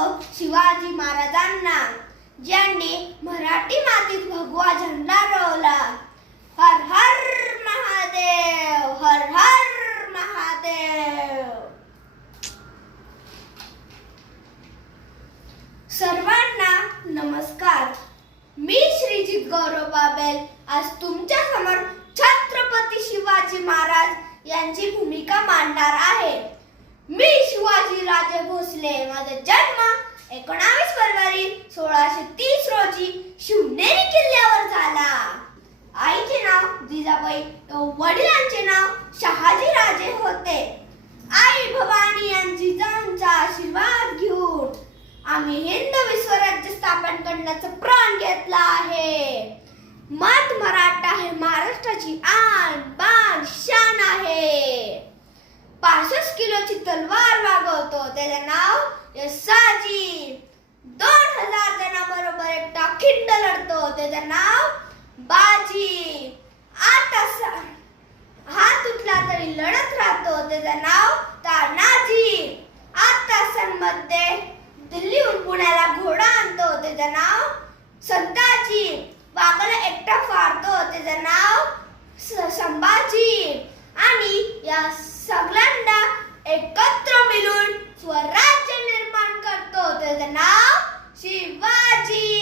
करतो शिवाजी महाराजांना, ज्यांनी मराठी मातीत भगवा झेंडा रोवला. हर हर महादेव, हर हर महादेव. सर्वांना नमस्कार. मी श्रीजित गौरव बाबेल आज तुमच्या समोर छत्रपती शिवाजी महाराज यांची भूमिका मांडणार आहे. मी शिवाजी राजे भोसले. माझा जन्म 19 फरवरी 1630 रोजी शिवनेरी किल्ल्यावर झाला. आईचे नाव जिजाबाई, वडिलांचे नाव शहाजी राजे होते. आई भवानी यांची जिजाऊंचा आशीर्वाद घेऊन आम्ही हिंदवी स्वराज्य स्थापन करण्याचा प्रण घेतला आहे. मत मराठा हे महाराष्ट्राची आन बान शान आहे. 65 किलोची तलवार वागवतो, त्याचे नाव यसाजी. 2000 जणांबरोबर एकटा खिंड लढतो, त्याचे नाव बाजी. आता हात तुटला तरी लढत राहतो, त्याचे नाव तानाजी. 8 तासांमध्ये दिल्लीहून पुण्याला घोडा आणतो, त्याचे नाव संताजी. वाघाला एकटा फाडतो, त्याचे नाव संभाजी. आणि या सगळ्यांना एकत्र मिळून स्वराज्य निर्माण करतो, त्याचे नाव शिवाजी.